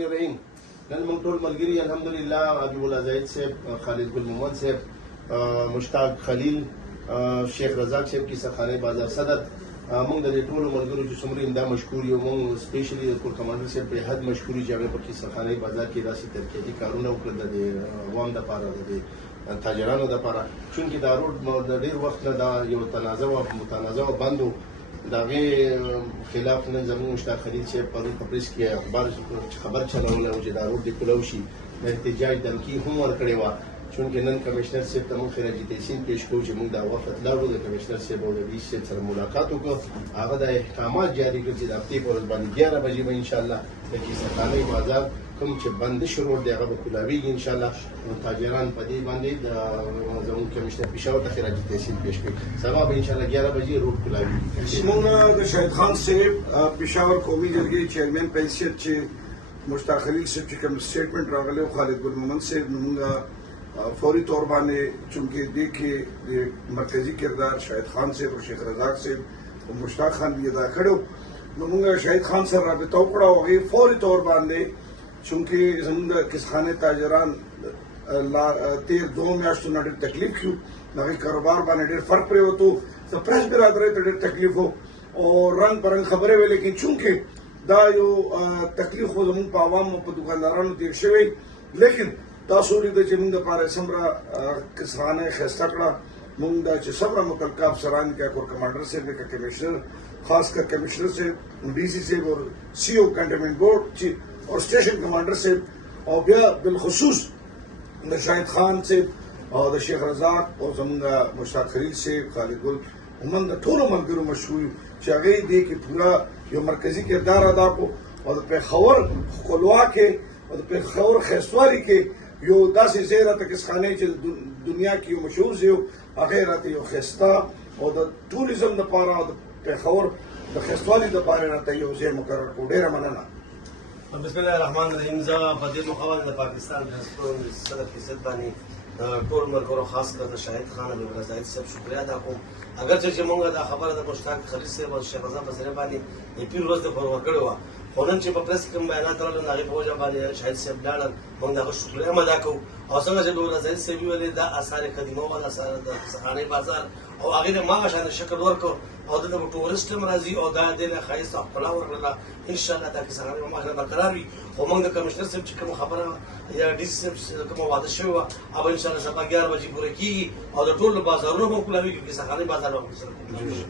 الرحمن الرحیم. نن موږ ټول ملګري الحمدلله حبیب الله زاهد صاحب، خالد ګل محمد صاحب، مشتاق خلیل، شیخ رزاق صاحب کیسه بازار صدر، موږ د ټولو ملګرو چې څومره امدا مشکور یو، موږ سپیشلی د کور کمانډر صاحب په حد مشکور چې هغه په کیسه بازار کې داسې ترکیبي کارونه وکړل د عوام لپاره، د تاجرانو لپاره، چونکې دا روډ د ډېر وخت نه دا یو متنازع بند و. د هغې خلاف نن زموږ مشتاق خلیل صاحب پرون په پریس کې خبر چلولی و چې دا روډ دې کولو شي، د احتجاج دمکي هم ورکړې وه. چونکې نن کمشنر صاحب ته موږ خراج تحسین پیش کوو چې موږ دا وخت لاړو د کمشنر صاحب او د ډي صاحب سره ملاقات وکړو. هغه د احکامات جاري کړل چې د هفتې په ورځ باندې 11 بجې به انشاءالله د کیسهخانۍ بازار کوم چې بندش روډ دی هغه به کلاویږي انشاءالله. نو تاجران په دې باندې د زموږ کمشنر پېښور ته خراج تحسین پیش کوي. سبا به انشاءالله 11 بجې روډ کلاویږي. موږ د شهید خان صاحب پېښور قومي جرګې چیرمن په حیثیت چې مشتاق خلیل صاحب چې کوم سټیټمنټ راغلی و خالد ګل محمد صاحب، نو موږ فوری طور باندې چونکې دې کې د مرکزي کردار شهید خان صاحب او شیخ رزاق صاحب او مشتاق خان بیا ادا کړو، نو موږ شهید خان سره رابطه وکړه او هغې فوري طور باندې چونکې زموږ د کیسهخانې تاجران تېر 2 میاشتو نه ډېر تکلیف شو، د هغې کاروبار باندې ډېر فرق پرېوتو، د پریس برادرۍ ته ډېر تکلیف و او رنګ په رنګ خبرې وې، لیکن چونکې دا یو تکلیف خو زموږ په عوامو په دکاندارانو تېر شوی، لیکن تاسو ولیدل چې موږ دپاره څومره کیسهخانه ښایسته کړه. موږ دا چې څومره متعلقه افسران که کور کمانډر صاحب که کمیشنر، خاص کر کمیشنر صاحب، ډي سي صاحب او سی او کنټینمنټ بورډ او سټیشن کمانډر صاحب او بیا بالخصوص د شاهد خان صاحب او د شیخ رزاق او زموږ مشتاق خلیل صاحب، خالد ګل محمد، د ټولو ملګرو مشهور چې هغې دې کې پوره یو مرکزي کردار ادا کړو او د پېښور ښکلوا کې او د پېښور ښایستوالي کې یو داسې ځای راته کیسهخانۍ چې دنیا کې یو مشهور ځای و، هغې راته یو ښایسته او د ټوریزم دپاره او د پېښور د ښایستوالي دپاره راته یو ځای مقرر کړو. ډېره مننه. بسم الله الرحمن الرحیم. زه په دې موقع باندې د پاکستان صدر فیصد باندې ټول ملګرو خاص کر د شاهد خان حبیب الله زاهد صاحب شکریه ادا کوم. اگرچه چې موږ دا خبره د مشتاق خلیل صاحب او شیخ رزاق په ذریعه باندې د پیر ورځ د فورورډ کړې وه، خو نن چې په پریس کې کوم بیانات راغلل د هغې په وجه باندې شاهد صاحب لاړل، موږ د هغه شکریه هم ادا کوو. او څنګه چې حبیب الله زاهد صاحب ویلې دا اثار قدیمه وه، د کیسهخانۍ بازار او هغې ته ما شانې شکل ورکړ او دلته به ټورسټ هم راځي او دا دې نه ښایسته او ښکلا ورکړله. انشاءالله دا کیسهخانۍ به مخکې برقرار وي. خو موږ د کمشنر صاحب چې کومه خبره یا ډي سي صاحب کومه وعده شوې وه هغه به انشاءالله شپه 11 بجې پوره کېږي او د ټولو بازارونه به هم کلاویږي، کیسهخانۍ بازار به هم سره کلاویږي.